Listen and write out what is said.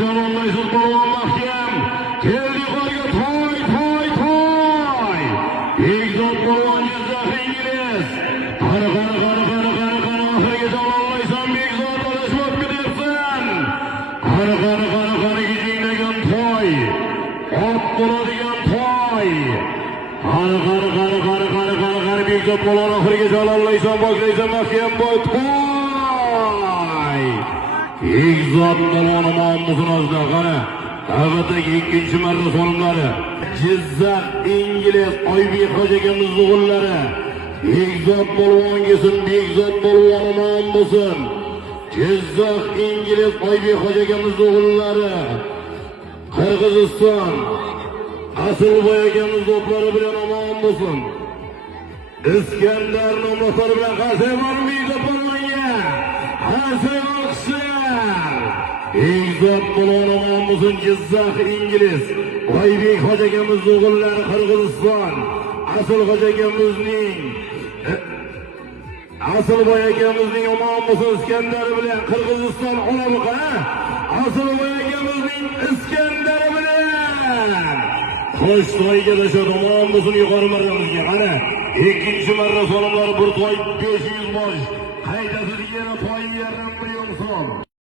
jalollaysiz polvon mahkam. Keldi yuqoriga toy. Egzot polvon Jizzax ingliz. Qara oxiriga jalollaysan Begzod adashib ketyapsan. Qara gijinglagan toy. Ot bo'ladigan toy. Qara Begzod polvon oxiriga jalollaysan boshlaysan mahkam boy toy. Egzot polvon omon bo'lsin ozda qara. Navbatdagi ikkinchi marra sonimlari. Jizzax ingliz Oybek hoji akamiz o'g'illari. Egzot polvon kelsin, Begzod polvon omon bo'lsin. Jizzax ingliz Oybek hoji akamiz o'g'illari. Qirg'iziston Asilboy akamiz do'stlari bilan omon bo'lsin. Iskandar nomlari bilan qarsayman Begzod polvonga. Egzot polvon omon bo'lsin. Jizzax ingliz Oybek hoji akamiz o'g'illari Qirg'iziston Asilboy akamizning omon bo'lsin. Iskandar bilan Qirg'iziston olabuqa Asilboy akamizning Iskandari bilan Qo'shtoyga dashot omon bo'lsin. Yuqori marramizga qara. Ikkinchi marra so'limlari bir toy 500 bosh. Qaydasiga yana toy yarim